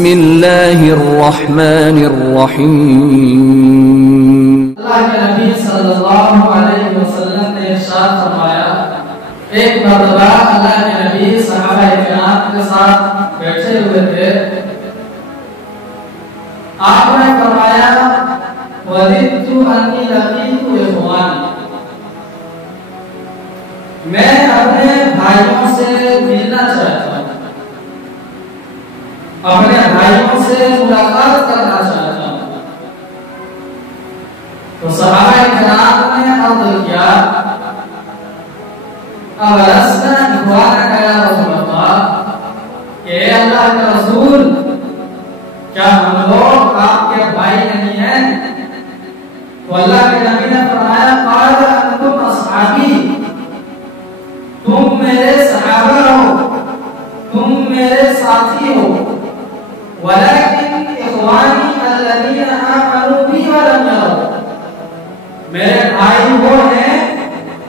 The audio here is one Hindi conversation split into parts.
बिस्मिल्लाहिर्रहमानिर्रहीम। अल्लाह के नबी सल्लल्लाहु अलैहि वसल्लम ने इरशाद फरमाया, एक मर्तबा अल्लाह के नबी सहाबा-ए-किराम के साथ बैठे हुए थे। आपने फरमाया, वदितु अन्नी लकीतु इख्वानी, मैं अपने भाइयों से मिलना चाहता हूँ, अपने भाइयों से मुलाकात करना चाहता हूँ। तो सहाबा-ए-किराम ने अर्ज़ किया, अवलस्ना इख्वानक या रसूलल्लाह, कि अल्लाह के रसूल, क्या हम लोग आपके भाई नहीं हैं? तो अल्लाह के नबी ने फरमाया, क़ाल अंतुम अस्हाबी, तुम मेरे सहाबा हो, तुम मेरे साथी हो। वलाकिन इख्वानी अल्लज़ीना आमनू बी व लम यरौ, मेरे भाई वो हैं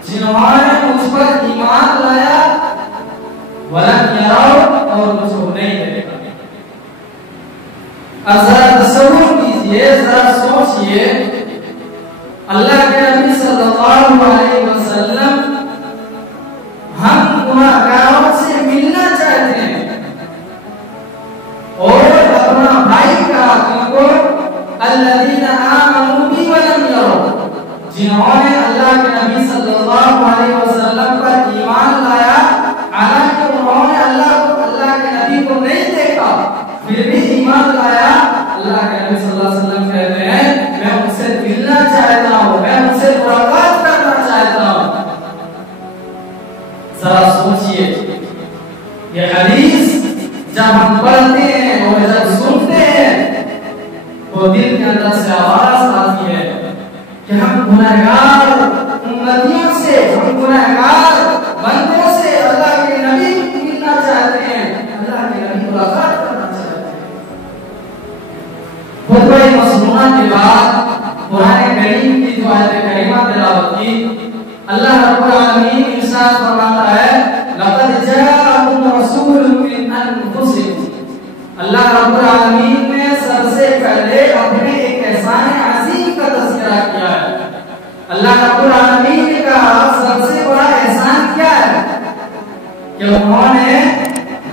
जिन्होंने मुझ पर ईमान लाया, वलम यरौ, और मुझको नहीं देखा। अब जरा तसव्वुर कीजिए, जरा सोचिए, अल्लाह के नबी सल्लल्लाहु अलैहि वसल्लम हम गुनाहगारों से मिलना चाहते हैं और अपना भाई का हमको अल्लज़ीना आमनू बी व लम यरौ, जिन्होंने अल्लाह के नबी सल्लल्लाहु अलैहि वसल्लम पर ईमान लाया, हालांकि उन्होंने अल्लाह के नबी को नहीं देखा, फिर भी ईमान लाया। अल्लाह के नबी सल्लल्लाहु अलैहि वसल्लम कहते हैं, मैं उनसे मिलना चाहता हूँ, मैं उनसे मुलाकात करना चाहता हूँ। जरा सोचिए, ये हदीस जब हम पढ़ते हैं और जब सुनते हैं तो दिल के अंदर से आवाज आती है कि हम गुनहगार उम्मतियों से, हम गुनहगार बंदों से अल्लाह के नबी मिलना चाहते हैं, अल्लाह के नबी मुलाकात करना चाहते हैं। खुतबा मसनूना के बाद कुरान करीम की जो आयत करीमा तिलावत की, अल्लाह रब्बुल आलमीन इरशाद फरमाता है, लक़द जाअकुम रसूलुम मिन अनफुसिकुम, अल्लाह रब्बुल आलमीन ने सबसे पहले अपने एक एहसान अजीम का तज़किरा किया है। अल्लाह रब्बुल आलमीन का सबसे बड़ा एहसान क्या है कि उन्होंने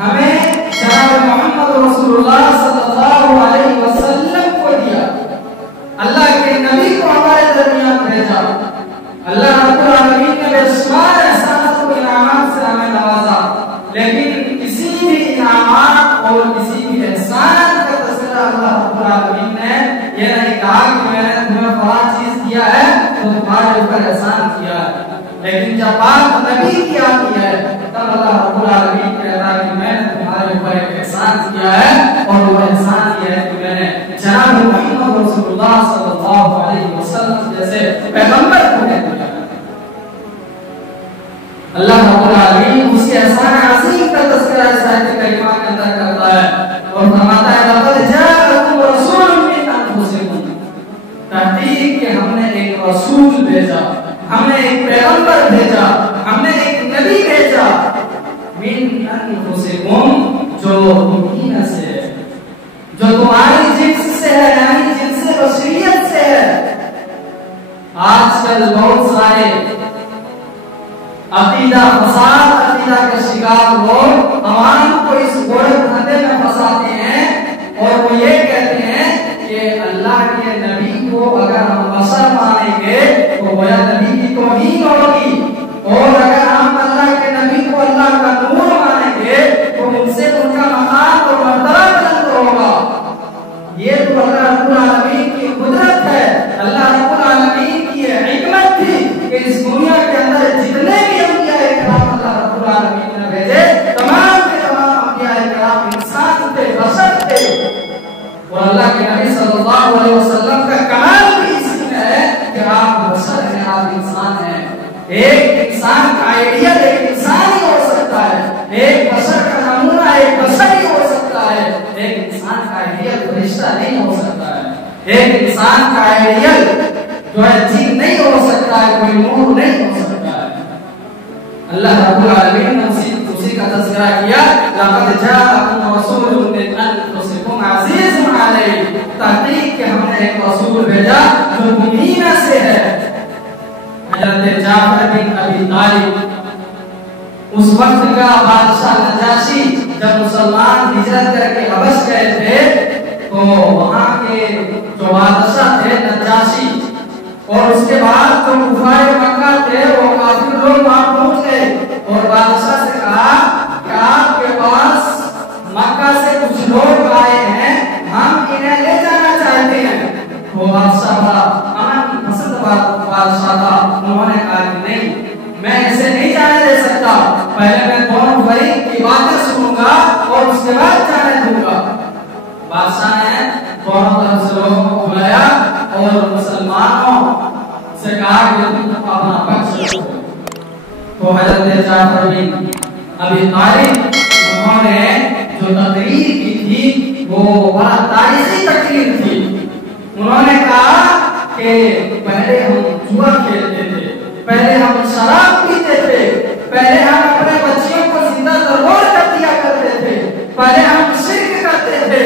हमें जनाब मोहम्मद रसूलुल्लाह सल्लल्लाहु अलैहि वसल्लम को दिया, अल्लाह के नबी को हमारे दरमियान भेजा। अल्लाह रब्बुल आलमीन ने बेशुमार एहसानात और इनामात से हमें नवाजा, लेकिन किसी भी इनामात और किसी भी एहसान का तज़किरा अल्लाह रब्बुल आलमीन ने ये नहीं कहा कि मैंने तुम्हें फलां चीज दिया है तो तुम्हारे ऊपर एहसान किया है, लेकिन जब बात नबी की आती है तब अल्लाह रब्बुल आलमीन कहता है कि मैंने तुम्हारे ऊपर एक एहसान किया है, और वो एहसान ये है कि मैंने जनाब मोहम्मद रसूलुल्लाह सल्लल्लाहु अलैहि वसल्लम जैसे पैगंबर को दिया। अल्लाह रब्बुल आलमीन उसी एहसान अज़ीम का तज़किरा इस आयत करीमा के अंदर करता है और फरमाता है, लक़द जाअकुम रसूलुम मिन अनफुसिकुम, तहकीक कि हमने एक रसूल भेजा, हमने एक पैगंबर भेजा, हमने एक नबी भेजा, मिन अनफुसिकुम, जो तुमही में से है, जो तुम्हारी जिन्स से है, यानी जिन्स बशरियत से है। आजकल बहुत सारे अकीदा फसाद, अकीदा के शिकार लोग अवाम को इस गोरे धंधे में फंसाते हैं और वो ये कहते हैं कि अल्लाह के नबी को अगर हम बशर मानेंगे तो गोया नबी की तौहीन होगी, और अगर हम अल्लाह के नबी को अल्लाह का नूर मानेंगे तो उनसे उनका मकाम और मर्तबा बुलंद होगा। ये तो अल्लाह रब्बुल आलमीन की कुदरत है, अल्लाह रब्बुल आलमीन की हिकमत थी कि इस दुनिया के अंदर जितने भी अंबिया किराम अल्लाह रब्बुल आलमीन ने भेजे, तमाम के तमाम अंबिया किराम इंसान थे, बशर थे। और अल्लाह के नबी सल्लल्लाहु अलैहि वसल्लम का कमाल भी इसमें है कि आप बशर हैं, आप इंसान हैं। एक इंसान का आइडियल एक इंसान ही हो सकता है, एक बशर का नमूना एक बशर ही हो सकता है, एक इंसान का आइडियल फरिश्ता नहीं हो सकता है, एक इंसान का आइडियल जो है जिन नहीं हो सकता है, कोई नूर नहीं हो सकता है। अल्लाह रब्बुल आलमीन ने उसी का तज़किरा किया, लक़द जाअकुम रसूलुम मिन अनफुसिकुम तहकीक कि हमने एक रसूल भेजा जो उन्हीं में से है। हजरत जाफर बिन अबी तालिब उस वक्त का बादशाह नजाशी जब मुसलमान हिजरत करके हबश गए थे तो वहां के जो बादशाह थे नजाशी और उसके बाद जो कुफार मक्का थे वो काफिर लोग वहां पहुंच गए और बादशाह से कहा कि आपके पास मक्का से कुछ लोग आए हैं, हम इन्हें ले जाना चाहते हैं। वो बादशाह बड़ा अमन पसंद बादशाह था, उन्होंने कहा कि नहीं, मैं इसे नहीं जाने दे सकता, पहले मैं दोनों फरीक की बातें सुनूंगा और उसके बाद जाने दूंगा। बादशाह ने दोनों तरफ से लोगों को बुलाया और मुसलमानों से कहा कि तुम अपना पक्ष रखो। तो हजरत जाफर बिन अबी तालिब उन्होंने जो तकरीर की थी वो बड़ा तारीखी तकरीर थी। उन्होंने कहा कि पहले हम जुआ खेलते थे, पहले हम शराब पीते थे, पहले हम अपने बच्चियों को जिंदा दरबार कर दिया करते थे, पहले हम शिर्क करते थे,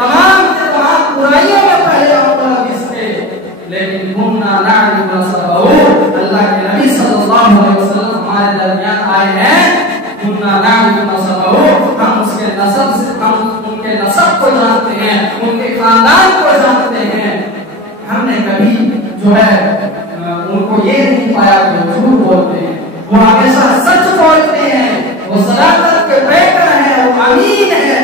तमाम बुराइयों में पहले हम मुलविस थे। लेकिन कुन्ना नअरिफु नसबहु, अल्लाह के नबी सल्लल्लाहु अलैहि वसल्लम हमारे दरमियान आए हैं। कुन्ना नअरिफु नसबहु, हम उसके नसब से, हम उनके नसब को जानते हैं, उनके खानदान को जानते हैं। हमने कभी जो है उनको ये नहीं पाया कि वो झूठ बोलते हैं, वो हमेशा सच बोलते हैं, वो सदाकत के बेटा हैं, वो अमीन हैं।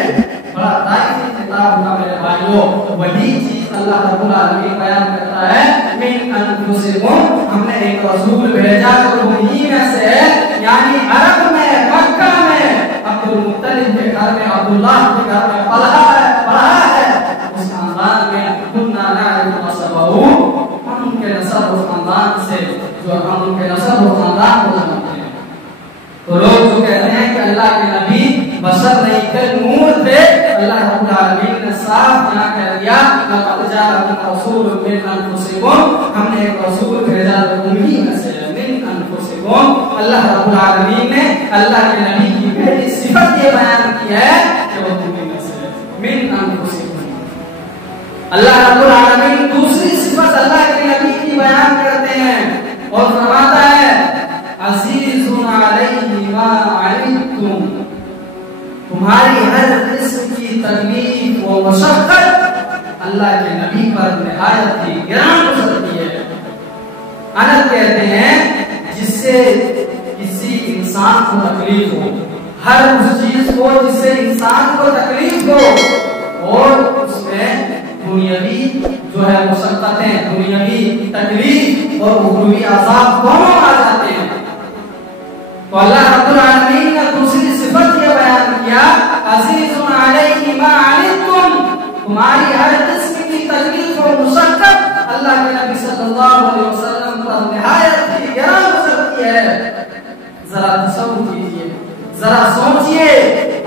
बड़ा तारीफी किताब का मेरे भाइयों, वही चीज अल्लाह रब्बुल आलमीन बयान करता है, मिन अनफुसिकुम, हमने एक रसूल भेजा जो उन्हीं में से है, यानी अरब में, मक्का में, अब्दुल मुत्तलिब के घर में, अब्दुल्लाह के घर में पला है, उस खानदान में कुन्ना नअरिफु नसबहु, हम उनके नसब और खानदान से, जो हम उनके नसब और खानदान को जानते हैं। तो लोग जो कहते हैं कि अल्लाह के नबी बशर नहीं थे, नूर थे, अल्लाह रब्बुल आलमीन ने साफ बयान कर दिया, लक़द जाअकुम रसूलुम मिन अनफुसिकुम, हमने एक रसूल भेजा जो उन्हीं में से है, मिन अनफुसिकुम। अल्लाह रब्बुल आलमीन ने अल्लाह के नबी की पहली सिफत ये बयान की है कि वो उन्हीं में से है, मिन अनफुसिकुम। अल्लाह रब्बुल आलमीन दूसरी सिफत अल्लाह के नबी की बयान करते हैं और फरमाता है, अज़ीज़ुन अलैहि मा अनित्तुम, तुम्हारी हर किस्म की तकलीफ व मशक्कत अल्लाह के नबी पर निहायत ही गिरान गुजरती है। अनत कहते हैं जिससे किसी इंसान को तकलीफ हो, हर उस चीज को जिससे इंसान को तकलीफ हो और उसमें दुनियावी जो है मशक्कतें, दुनियावी तकलीफ और उखरवी अज़ाब दोनों आ जाते हैं। तो अल्लाह रब्बुल आलमीन ने दूसरी सिफत ये बयान किया, अज़ीज़ुन अलैहि मा अनित्तुम, तुम्हारी हर किस्म की तकलीफ और मुशक्कत अल्लाह के नबी सल्लल्लाहु अलैहि वसल्लम पर निहायत ही गिरान गुजरती है। जरा तसव्वुर कीजिए, जरा सोचिए,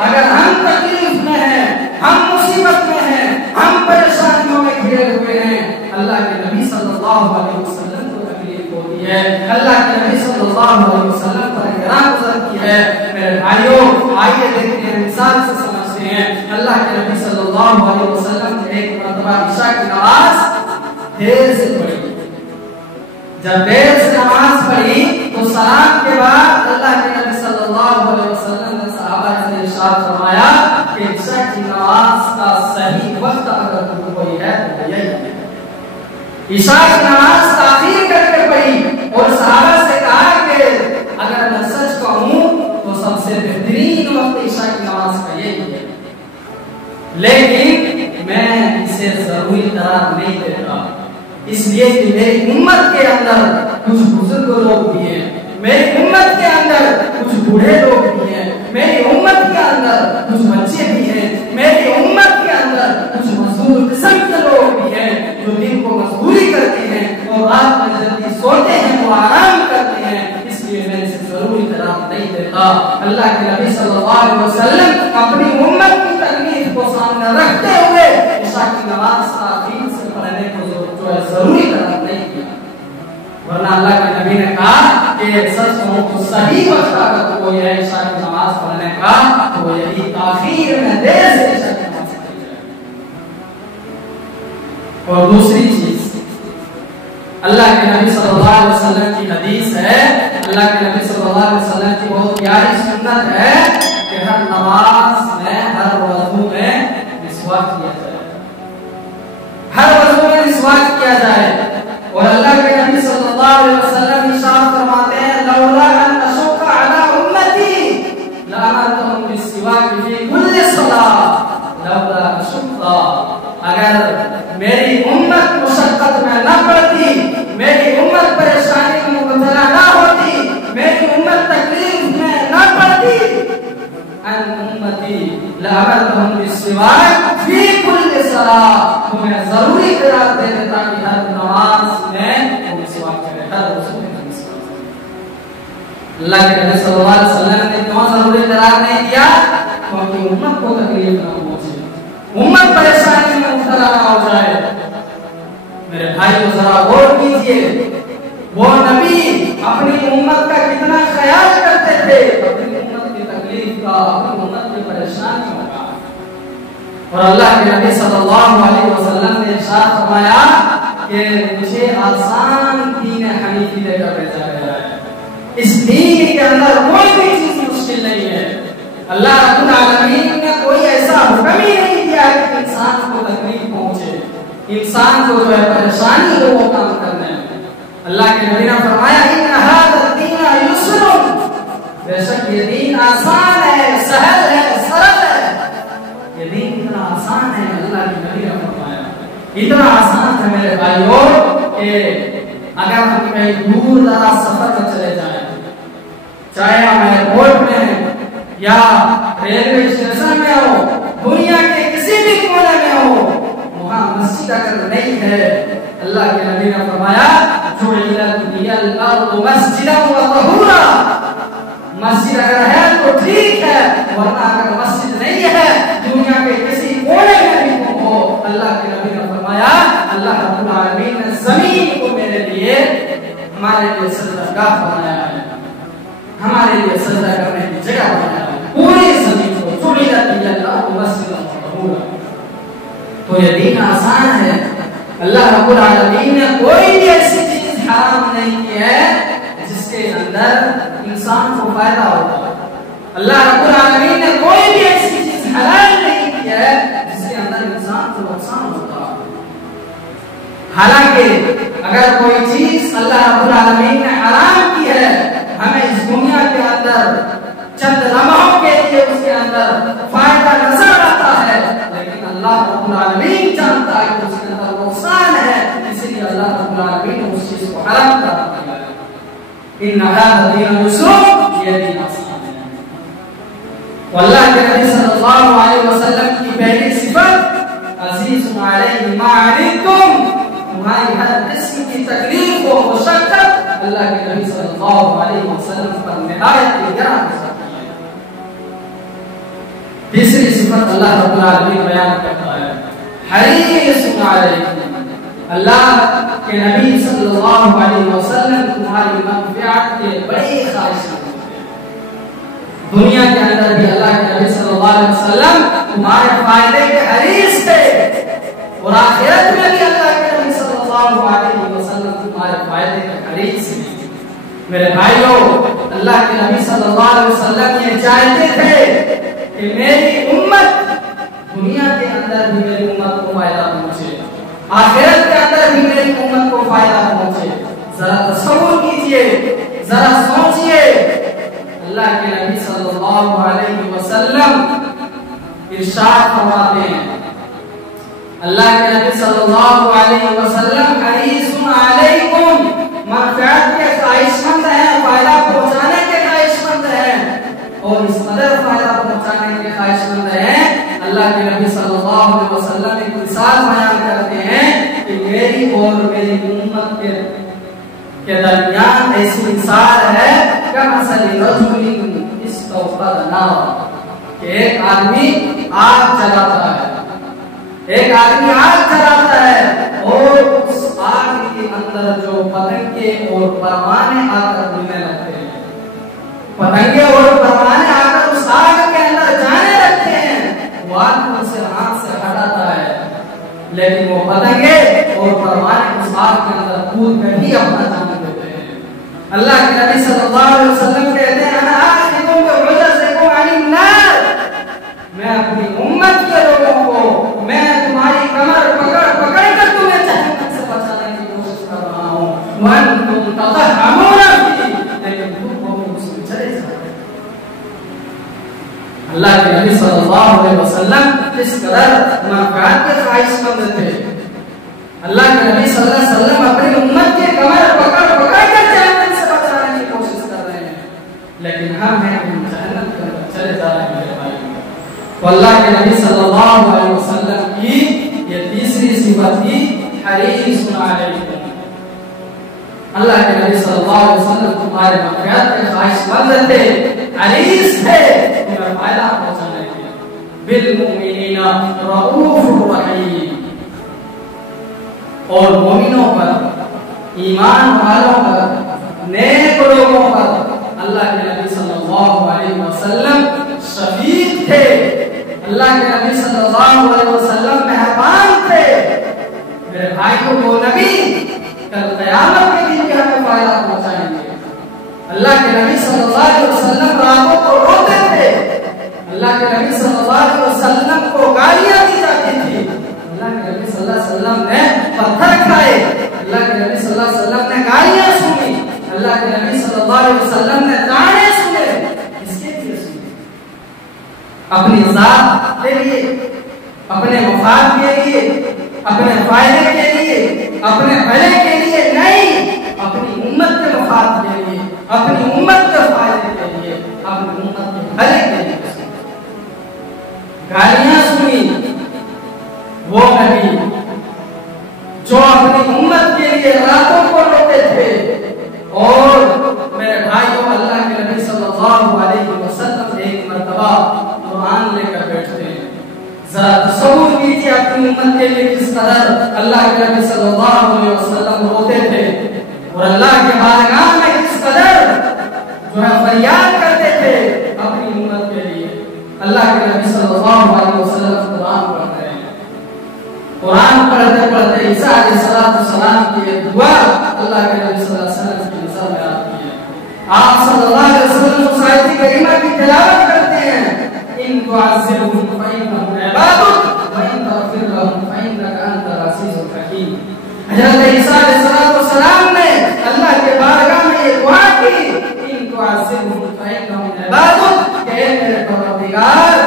अगर हम तकलीफ में हैं, हम मुसीबत में हैं, हम परेशानियों में घिरे हुए हैं, अल्लाह के नबी सल्लल्लाहु अलैहि वसल्लम को तकलीफ होती है, अल्लाह के नबी सल्लल्लाहु अलैहि वसल्लम पर गिरान गुजरती है। मेरे भाइयों, आइए देखते हैं, मिसाल से समझते हैं। अल्लाह के नबी सल्लल्लाहु अलैहि वसल्लम ने एक मरतबा इशा की नमाज देर से पढ़ी। जब देर से नमाज पढ़ी तो सलाम के बाद अल्लाह के नबी सल्लल्लाहु अलैहि वसल्लम ने सहाबा से इरशाद फरमाया कि इशा की नमाज का सही वक्त अगर कोई है तो यही है। इशा की नमाज ताखीर करके पढ़ी और सहाबा से कहा कि अगर मैं सच कहूं तो सबसे बेहतरीन वक्त इशा की नमाज का यही है, लेकिन मैं इसे जरूरी करार नहीं देता, इसलिए कि मेरी उम्मत के अंदर कुछ बुजुर्ग लोग भी हैं, मेरी उम्मत के अंदर कुछ बूढ़े लोग भी हैं, मेरी उम्मत के अंदर कुछ बच्चे भी हैं, मेरी उम्मत के अंदर कुछ मजदूर किस्म के लोग भी हैं जो दिन को मजदूरी करते हैं और रात में जल्दी सोते हैं, वो आराम करते हैं, इसलिए मैं इसे जरूरी करार नहीं देता। अल्लाह के नबी सल्लल्लाहु अलैहि वसल्लम अपनी उम्मत की तकलीफ को सामने रखते हुए इशा की नमाज ताखीर से पढ़ने को जो है जरूरी करार नहीं किया, वरना अल्लाह के नबी ने कहा कि सच कहूं तो सही वक्त अगर कोई है इशा की नमाज पढ़ने का तो यही ताखीर में देर से इशा की नमाज पढ़ी जाए। और दूसरी चीज अल्लाह के नबी सल्लल्लाहु अलैहि वसल्लम की हदीस है, अल्लाह के नबी सल्लल्लाहु अलैहि वसल्लम की बहुत प्यारी सुन्नत है कि हर नमाज में, हर वज़ू में मिसवाक किया जाए, हर वज़ू में मिसवाक किया जाए। और अल्लाह के नबी सल्लल्लाहु अलैहि वसल्लम इरशाद फरमाते हैं, लौला अन अशुक्का अला उम्मती लअमरतहुम बिस्सिवाक फी कुल्ली सलात लौला अशुक्का, अगर मेरी उम्मत मुशक्कत में न पड़ती, मेरी उम्मत परेशानी में मुबतला न होती, मेरी उम्मत तकलीफ में न पड़ती, अन उम्मती लअमरतहुम बिस्सिवाक फी कुल्ली सलात, तुम्हें जरूरी करार दे देता कि हर नमाज में मिसवाक करें, हर वज़ू में मिसवाक करें। अल्लाह के नबी सल्लल्लाहु अलैहि वसल्लम ने क्यों जरूरी करार नहीं दिया? क्योंकि उम्मत को तकलीफ न पहुंचे, उम्मत परेशानी में मुब्तला न हो जाए। मेरे भाई को जरा गौर कीजिए, वो नबी अपनी उम्मत का कितना ख्याल करते थे, अपनी उम्मत की तकलीफ का, अपनी उम्मत की परेशानियों का। और अल्लाह के नबी सल्लल्लाहु अलैहि वसल्लम ने इरशाद फरमाया कि मुझे आसान दीन हनीफी देकर भेजा गया है, इस दीन के अंदर कोई भी चीज मुश्किल नहीं है। अल्लाह रब्बुल आलमीन ने कोई ऐसा हुक्म ही नहीं दिया है कि इंसान को तकलीफ पहुंचे, इंसान को जो है परेशानी हो वो काम करना है। अल्लाह के नबी ने फरमाया इन्ना हाज़ा दीन युस्रुन, बेशक ये दीन आसान है, सहल है, सरल है। ये दीन इतना आसान है, अल्लाह के नबी ने फरमाया इतना आसान है मेरे भाइयों कि अगर हम कहीं दूर दराज सफर पर चले जाएं, चाहे हम एयरपोर्ट में हैं या रेलवे स्टेशन में हो, दुनिया के किसी भी कोने में हो, वहां मस्जिद अगर नहीं है, अल्लाह के नबी ने फरमाया जुइलत लियल अर्दु मस्जिदन व तहूरा, मस्जिद अगर है तो ठीक है, वरना अगर मस्जिद नहीं है, दुनिया के किसी कोने में भी हो, अल्लाह के नबी ने फरमाया अल्लाह रब्बुल आलमीन ने जमीन को मेरे लिए, हमारे लिए सजदागाह बनाया है, हमारे लिए सजदा करने की जगह बनाया है, पूरी जमीन को जुइलत लियल अर्दु मस्जिदन व तहूरा। तो ये दीन आसान है। अल्लाह रब्बुल आलमीन ने कोई भी ऐसी चीज हराम नहीं की है जिसके अंदर इंसान को फायदा होगा। अल्लाह रब्बुल आलमीन ने कोई भी ऐसी चीज हलाल नहीं की है जिसके अंदर इंसान को नुकसान होगा। हालांकि अगर कोई चीज अल्लाह रब्बुल आलमीन ने हराम की है, हमें इस दुनिया के अंदर चंद लम्हों के लिए उसके अंदर फायदा नजर आता है, लेकिन अल्लाह रब्बुल आलमीन जानता है कि उसके अंदर नुकसान है, इसलिए अल्लाह रब्बुल आलमीन ने उस चीज को हराम कर दिया है। इन्ना हाज़ा दीन युस्रुन, ये दीन आसान है। अल्लाह के नबी सल्लल्लाहु अलैहि वसल्लम की पहली सिफत अज़ीज़ुन अलैहि मा अनित्तुम, तुम्हारी हर किस्म की तकलीफ व मुशक्कत अल्लाह के नबी सल्लल्लाहु अलैहि वसल्लम पर निहायत ग्राम है। तीसरी सिफत अल्लाह रब्बुल आलमीन बयान करता है हरीसुन अलैकुम, अल्लाह के नबी सल्लल्लाहु अलैहि वसल्लम तुम्हारी मग़फ़िरत के बड़े ख्वाहिशमंद हैं। दुनिया के अंदर भी अल्लाह के नबी सल्लल्लाहु अलैहि वसल्लम तुम्हारे फायदे के हरीस थे, और आखिरत में भी अल्लाह के नबी सल्लल्लाहु अलैहि वसल्लम तुम्हारे फायदे के हरीस हैं। मेरे भाइयों, अल्लाह के नबी सल्लल्लाहु अलैहि वसल्लम ये चाहते थे कि मेरी उम्मत दुनिया के अंदर भी मेरी उम्मत को फायदा पहुंचे, आखिरत के अंदर भी मेरी उम्मत को फायदा पहुंचे। जरा तसव्वुर कीजिए, जरा सोचिए, अल्लाह के नबी सल्लल्लाहु अलैहि वसल्लम इरशाद फरमाते हैं, अल्लाह के नबी सल्लल्लाहु अलैहि वसल्लम हरीसुन अलैकुम, मग़फ़िरत के ख्वाहिशमंद हैं, फायदा पहुंचाने के ख्वाहिशमंद हैं, और इस कदर फायदा पहुंचाने के ख्वाहिशमंद हैं, अल्लाह के नबी सल्लल्लाहु अलैहि वसल्लम एक मिसाल बयान करते हैं कि मेरी और मेरी उम्मत के दरमियान ऐसी मिसाल है कि मसली रजुलिन इस्तौक़द नारा, कि एक आदमी आग जलाता है, एक आदमी आग जलाता है, और उस आग के अंदर जो पतंगे और परवाने आकर उड़ने लगते हैं, पतंगे और परवाने आकर उस आग के अंदर जाने लगते हैं, वो आग उसे हाथ से हटाता है, लेकिन वो पतंगे और परवाने उस आग के अंदर कूद कर ही अपना जान देते हैं। अल्लाह के नबी सल्लल्लाहु अलैहि वसल्लम कहते हैं अना आखिरुकुम बिउजज़िकुम अनिन नार, मैं अपनी उम्मत के लोगों को मैं तुम्हारी कमर पकड़ पकड़ कर तुम्हें जहन्नम से बचाने की कोशिश कर रहा हूं। वन तुम ततहमुना फी, लेकिन तुम वो उसमें चले जाते। अल्लाह के नबी सल्लल्लाहु अलैहि वसल्लम इस कदर मग़फ़िरत के ख्वाहिशमंद थे। अल्लाह के नबी सल्लल्लाहु अलैहि वसल्लम अपनी उम्मत के कमर पकड़ पकड़ कर जहन्नम से बचाने की कोशिश कर रहे हैं, लेकिन हम हैं जहन्नम के अंदर चले जा रहे हैं मेरे भाई। तो अल्लाह के नबी सल्लल्लाहु अलैहि वसल्लम की ये तीसरी सिफत थी हरीसुन अलैकुम। अल्लाह के नबी सल्लल्लाहु अलैहि वसल्लम तुम्हारे मग़फ़िरत के ख्वाहिशमंद थे, हरीस थे तुम्हें फायदा पहुंचाने के। बिल मुमिनीना रऊफुर रहीम, और मोमिनों पर, ईमान वालों पर, नेक लोगों पर अल्लाह के नबी सल्लल्लाहु अलैहि वसल्लम शफीक थे। अल्लाह के नबी सल्लल्लाहु अलैहि वसल्लम मेहरबान थे। मेरे भाइयों को नबी कल क़यामत के दिन क्या फायदा पहुंचाएंगे। अल्लाह के नबी सल्लल्लाहु अलैहि वसल्लम रातों को रोते थे। अल्लाह के नबी सल्लल्लाहु अलैहि वसल्लम को गालियां दी जाती थी। अल्लाह के नबी सल्लल्लाहु अलैहि वसल्लम ने पत्थर खाए। अल्लाह के नबी सल्लल्लाहु अलैहि वसल्लम ने गालियां सुनी। अल्लाह के नबी सल्लल्लाहु अलैहि वसल्लम ने ताने सुने। किसके लिए सुने? अपनी ज़ात के लिए, अपने मफाद के लिए, अपने फायदे के लिए, अपने भले के लिए नहीं, अपनी उम्मत के मफाद के लिए, अपनी उम्मत के फायदे के लिए, अपनी उम्मत के भले के लिए गालियां सुनी। वो नबी जो अपनी उम्मत के लिए रातों को रोते थे। और मेरे भाइयों, अल्लाह के नबी सल्लल्लाहु अलैहि वसल्लम एक मर्तबा कुरान लेकर बैठते हैं। जरा तसव्वुर कीजिए अपनी उम्मत के लिए किस कदर अल्लाह के नबी सल्लल्लाहु अलैहि वसल्लम रोते थे, और अल्लाह के बारगाह में किस कदर जो है फरियाद करते थे अपनी उम्मत के लिए। अल्लाह के नबी सल्लल्लाहु अलैहि वसल्लम कुरान पढ़ रहे हैं। कुरान पढ़ते पढ़ते ईसा अलैहिस्सलाम की एक दुआ अल्लाह के नबी सल्लल्लाहु अलैहि वसल्लम की नज़र में आती है। आप सल्लल्लाहु अलैहि वसल्लम उस आयत करीमा की तिलावत करते हैं, इन तुअज़्ज़िबहुम फइन्नहुम इबादुक व इन तग़फिर लहुम फइन्नका अंतल अज़ीज़ुल हकीम। हज़रत ईसा अलैहिस्सलाम ने अल्लाह के बारगाह में ये दुआ की, इन तुअज़्ज़िबहुम फइन्नहुम इबादुक, कि मेरे परवरदिगार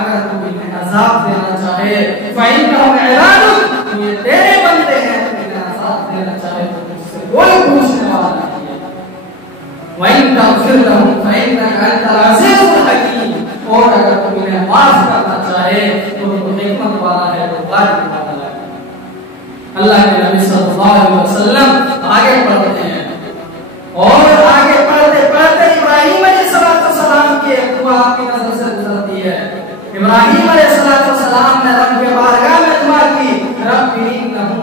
अगर तू इन्हें अज़ाब देना चाहे, फइन्नहुम इबादुक, तो ये तेरे बंदे हैं, इन्हें अज़ाब देना चाहे तो मुझसे कोई पूछने वाला नहीं है। व इन तग़फिर लहुम फइन्नका अंतल अज़ीज़ुल हकीम, और अगर तू इन्हें माफ करना चाहे तो तू हिकमत वाला है, तो गालिब वाला है। अल्लाह के नबी सल्लल्लाहु अलैहि वसल्लम आगे बढ़ते हैं, और आगे पढ़ते पढ़ते इब्राहीम अलैहिस्सलाम की एक दुआ आपकी नजर से गुजरती है। इब्राहीम अलैहिस्सलाम ने रब के बारगाह में दुआ की, रब्बी इन्नहुम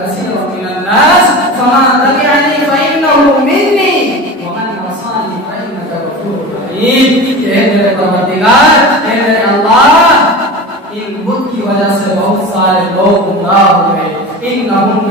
कसीरन मिनन नास फमा तबिअनी फइन्नहु मिन्नी व मन असानी फइन्नका गफूरुर रहीम। हे मेरे परवरदिगार, हे मेरे अल्लाह, इन बुत की वजह से बहुत सारे लोग गुमराह हुए। इन्नहुम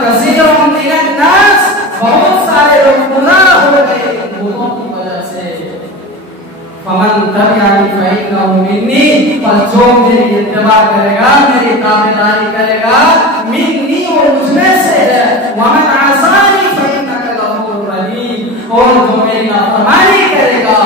कसीरन मिनन नास, बहुत सारे लोग गुमराह हो गए इन बुतों की वजह से। फमन तबिअनी फइन्नहु मिन्नी, पर जो मेरी इत्तिबा करेगा, मेरी ताबेदारी करेगा, मिन्नी वो मुझमें से है। वमन असानी फइन्नका गफूरुर रहीम, और जो मेरी नाफरमानी करेगा,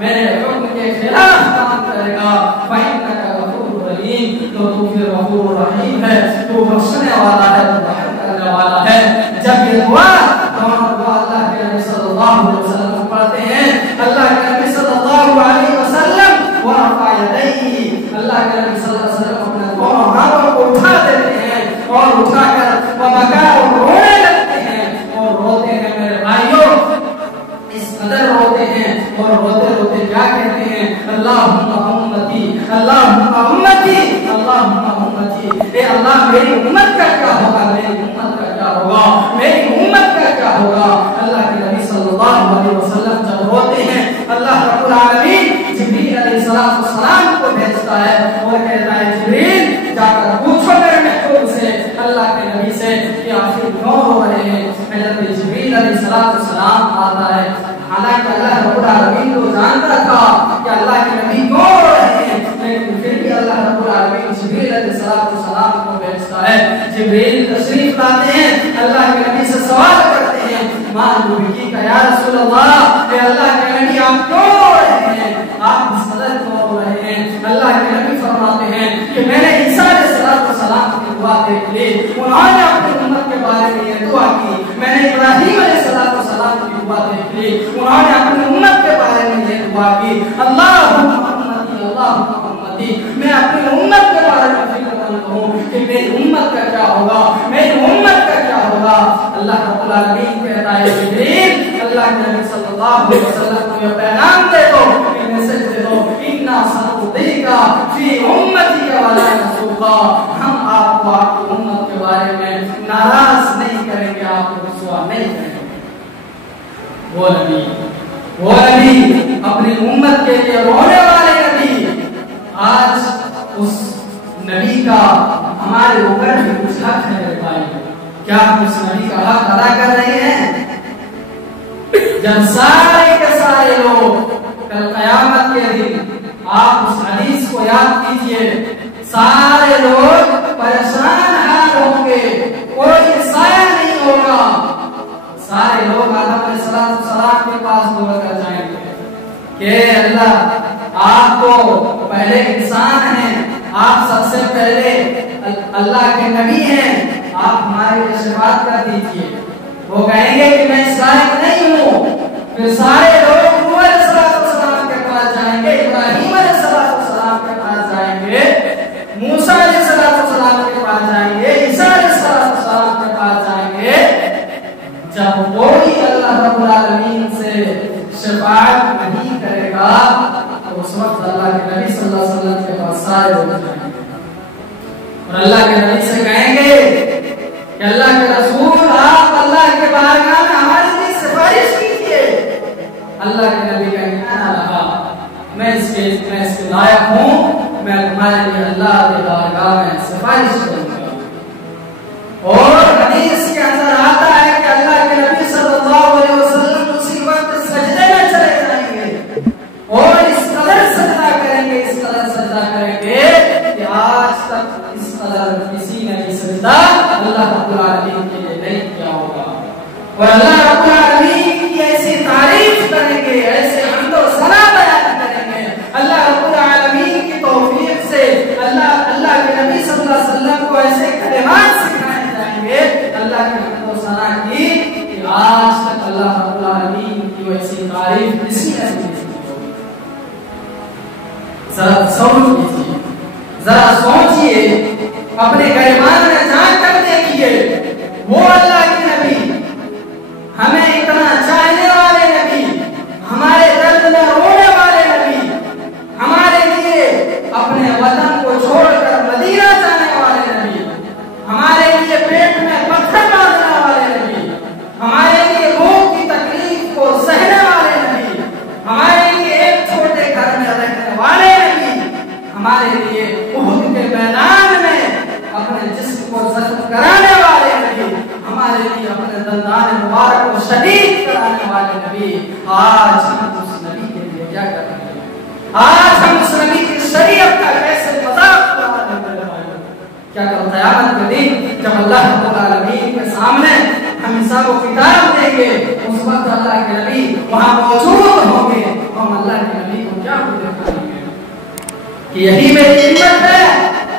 मेरे हुक्म के खिलाफ काम करेगा, फइन्नका गफूरुर रहीम, तो तू फिर गफूर रहीम है, तू बख्शने वाला है, तू रहम करने वाला है। जब ये दुआ दोनों दुआ अल्लाह के नबी सल्लल्लाहु अलैहि वसल्लम पढ़ते हैं, अल्लाह के नबी सल्लल्लाहु अलैहि वसल्लम वरफ़ा यदैहि, अल्लाह के नबी सल्लल्लाहु अलैहि वसल्लम अपने दोनों हाथों को उठा देते हैं, और उठाकर वबका और रोने लगते हैं। और रोते हैं मेरे भाइयों, इस कदर रोते हैं, और रोते रोते क्या कहते हैं, अल्लाहुम्मा उम्मती, अल्लाहुम्मा उम्मती, अल्लाहुम्मा उम्मती। ए अल्लाह, मेरी उम्मत का क्या होगा, मेरी उम्मत का क्या होगा, मेरी उम्मत का क्या होगा। अल्लाह के नबी सल्लल्लाहु अलैहि वसल्लम जब रोते हैं, अल्लाह रब्बुल आलमीन जिब्रील अलैहिस्सलाम को भेजता है और कहता है, जिब्रील जाकर पूछो अलैहिस्सलाम आता है। हालांकि अल्लाह रब्बुल आलमीन को जानता था कि अल्लाह के नबी कौन है, लेकिन फिर भी अल्लाह रब्बुल आलमीन जिब्रील अलैहिस्सलाम को भेजता है। जिब्रील तशरीफ लाते हैं, अल्लाह के नबी से सवाल करते हैं, मानूबी का या रसूल अल्लाह, कि अल्लाह के नबी आप कौन हैं, आप इस कदर क्यों रो रहे हैं? अल्लाह के नबी फरमाते हैं कि मैंने ईसा अलैहिस्सलाम की दुआ देख ली, उन्होंने अपनी उम्मत के बारे में ये दुआ की। मैंने इब्राहीम अलैहिस्सलाम की दुआ देख ली, उन्होंने अपनी उम्मत के बारे में ये दुआ की, अल्लाहुम्मा उम्मती, मैं अपनी उम्मत के बारे में फिक्रमंद हूँ कि मेरी उम्मत का क्या होगा, मेरी उम्मत का क्या होगा। अल्लाह रब्बुल आलमीन कहता है जिब्रील, अल्लाह के नबी सल्लल्लाहु अलैहि वसल्लम को ये पैगाम दे दो, ये मैसेज दे दो, इन्ना सनुदीका फी उम्मतिका वला नसूका, हम आपको आपकी उम्मत के बारे में नाराज नहीं करेंगे, आपको रुसवा नहीं करेंगे। वो नबी अपनी उम्मत के लिए रोने वाले नबी, आज उस नबी का हमारे ऊपर भी कुछ हक है मेरे भाई। क्या हम उस नबी का हक अदा कर रहे हैं? जब सारे के सारे लोग कल क़यामत के दिन, आप उस हदीस को याद कीजिए, सारे लोग परेशान हाल होंगे, कोई साया नहीं होगा, सारे लोग आदम अलैहिस्सलाम के पास दौड़ जाएंगे कि अल्लाह आप तो पहले इंसान हैं, आप सबसे पहले अल्लाह के नबी हैं, आप हमारे लिए शफाअत कर दीजिए। वो कहेंगे कि मैं इस लायक नहीं हूँ। फिर सारे लोग नूह अलैहिस्सलाम के पास जाएंगे, इब्राहीम अलैहिस्सलाम के पास जाएंगे, मूसा अलैहिस्सलाम के पास जाएंगे, ईसा अलैहिस्सलाम के पास जाएंगे। जब कोई अल्लाह रब्बुल आलमीन से शफाअत नहीं करेगा तो उस वक्त अल्लाह के नबी सल्लल्लाहु अलैहि वसल्लम के पास सारे लोग जाएंगे और अल्लाह के नबी से कहेंगे कि अल्लाह के रसूल, आप अल्लाह के बारगाह में हमारे लिए सिफारिश कीजिए। अल्लाह के नबी कहेंगे मैं इसके लायक हूँ, मैं तुम्हारे लिए अल्लाह के बारगाह में सिफारिश करूंगा। और हदीस के अंदर आता है कि अल्लाह के नबी सल्लल्लाहु अलैहि वसल्लम उसी वक्त सजदे में चले जाएंगे और इस कदर सजदा करेंगे, इस कदर सजदा करेंगे कि आज तक इस कदर किसी ने भी सजदा अल्लाह रब्बुल आलमीन के लिए नहीं किया होगा। और अल्लाह रब्बुल आलमीन की ऐसी तारीफ करेंगे, ऐसे हम्द और सना बयान करेंगे, अल्लाह रब्बुल आलमीन की तौफीक से अल्लाह के नबी सल्लल्लाहु अलैहि वसल्लम को ऐसे कलिमात सिखाए जाएंगे अल्लाह के हम्द और सना की कि आज तक अल्लाह रब्बुल आलमीन की वैसी तारीफ किसी ने नहीं की। जरा सौर कीजिए, जरा सोचिए, अपने गिरबान में झांक कर देखिए, वो अल्लाह के नबी, हमें इतना चाहने वाले नबी, हमारे दर्द में रोने वाले नबी, हमारे लिए अपने वतन को छोड़कर मदीना जाने वाले नबी, हमारे लिए पेट में पत्थर बांधने वाले नबी, हमारे लिए भूख की तकलीफ को सहने वाले नबी, हमारे लिए एक छोटे घर में रहने वाले नबी, हमारे लिए उहुद के मैदान में अपने जिस्म को जख्म कराने वाले नबी, हमारे लिए अपने दंदान मुबारक को शहीद कराने वाले नबी, आज हम उस नबी के लिए क्या कर रहे हैं? आज हम उस नबी की शरीयत का कैसे मजाक उड़ा रहे हैं? क्या कल क़यामत के दिन जब अल्लाह रब्बुल आलमीन के सामने हम हिसाब व किताब देंगे, उस वक्त अल्लाह के नबी वहां मौजूद होंगे, हम अल्लाह के नबी को क्या दिखाएंगे कि यही मेरी हिम्मत है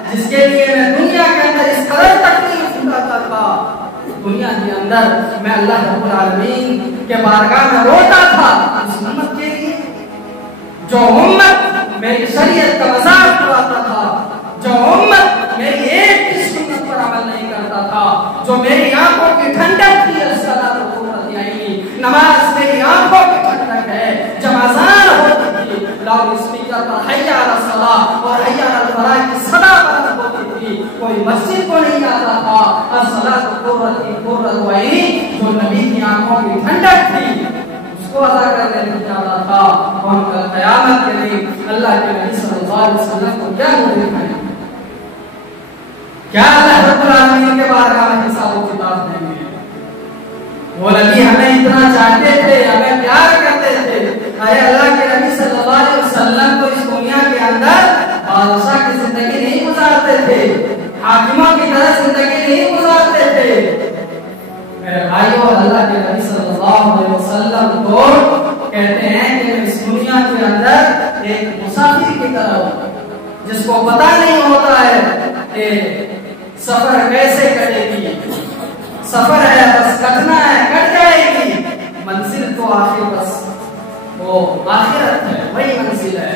जिसके लिए मैं दुनिया के अंदर इस कदर तकलीफ उठाता था, दुनिया के अंदर मैं अल्लाह रब्बुल आलमीन के बारगाह में रोता था उस उम्मत के लिए, जो उम्मत मेरी शरीयत का मजाक उड़ाता था, जो उम्मत मेरी एक भी सुन्नत पर अमल नहीं करता था, जो मेरी आंखों की ठंडक थी, नमाज मेरी आंखों की ठंडक है, जब अज़ान होती थी लाउड स्पीकर पर हय्या अला सलाह और हय्या अल फलाह की सदा बुलंद होती थी, कोई मस्जिद को नहीं आता था। अस्सलातु कुर्रतु ऐनी, जो नबी की आंखों की ठंडक थी उसको अदा करने नहीं जाता था। और कल क़यामत के दिन अल्लाह के नबी सल्लल्लाहु अलैहि वसल्लम को क्या दिखाएंगे? क्या अल्लाह रब्बुल आलमीन के बारगाह में हिसाब व किताब देंगे? वो नबी हमें इतना एक मुसाफिर की तरह हो, जिसको पता नहीं होता है कि सफर कैसे कटेगी। सफर है, बस कटना है, कट जाएगी। मंजिल तो आखिर बस वो आखिरत है, वही मंजिल है।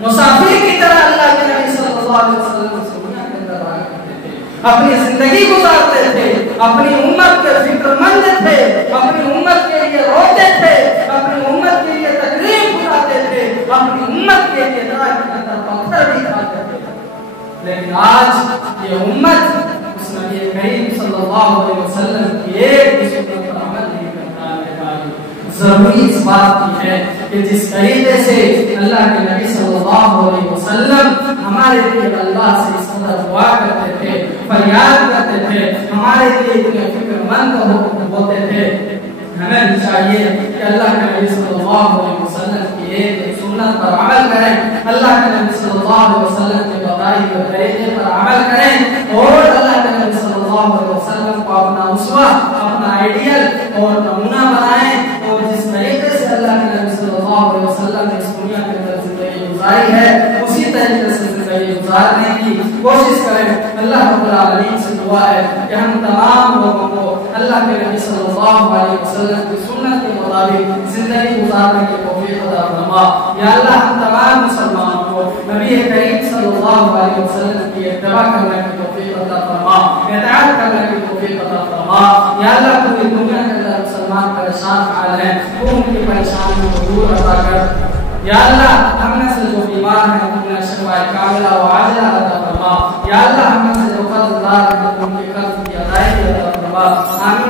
मुसाफिर की तरह अल्लाह के नबी सल्लल्लाहु अलैहि वसल्लम दुनिया के अंदर रहा करते थे, अपनी जिंदगी गुजारते थे, अपनी उम्मत के फिक्रमंद थे, अपनी उम्मत के लिए रोते थे, अपनी उम्मत के लिए तकलीफ उठाते थे, अपनी उम्मत के लिए पत्थर भी खाते थे। लेकिन आज ये उम्मत उस नबी करीम सल्लल्लाहु अलैहि वसल्लम की एक भी सुन्नत पर अमल नहीं करता है। जरूरी इस बात की है कि जिस तरीके से अल्लाह के नबी सल्लल्लाहु अलैहि वसल्लम हमारे लिए अल्लाह से इस कदर दुआ करते थे, फरियाद करते थे, हमारे लिए इतने फिक्रमंद होते थे, हमें भी चाहिए कि अल्लाह के नबी सल्लल्लाहु अलैहि वसल्लम की एक सुन्नत पर अमल करें, अल्लाह के नबी सल्लल्लाहु अलैहि वसल्लम के बताए हुए तरीके पर अमल करें और अल्लाह के नबी सल्लल्लाहु अलैहि वसल्लम को अपना उसवा, अपना आइडियल और नमूना बनाएं और जिस तरीके से अल्लाह के नबी सल्लल्लाहु अलैहि वसल्लम ने इस दुनिया के अंदर जिंदगी गुजारी है उसी तरीके से जिंदगी गुजारने की कोशिश करें। अल्लाह रब्बुल आलमीन से दुआ है कि हम तमाम लोगों को अल्लाह के नबी सल्लल्लाहु अलैहि वसल्लम की सुन्नत के मुताबिक जिंदगी गुजारने की तौफीक अता फरमा। या अल्लाह हम तमाम मुसलमानों को नबी करीम सल्लल्लाहु अलैहि वसल्लम की इत्तिबा करने की तौफीक अता फरमा, इताअत करने की तौफीक अता फरमा। या अल्लाह पूरी दुनिया के अंदर मुसलमान परेशान हाल है, वो उनकी परेशानियों को दूर अता कर। या अल्लाह हम में से जो बीमार हैं उन्हें शिफाए कामिला व आजिला अता फरमा। या अल्लाह हम में से जो कर्जदार हैं उनके कर्ज की अदायगी अता फरमा। आमीन।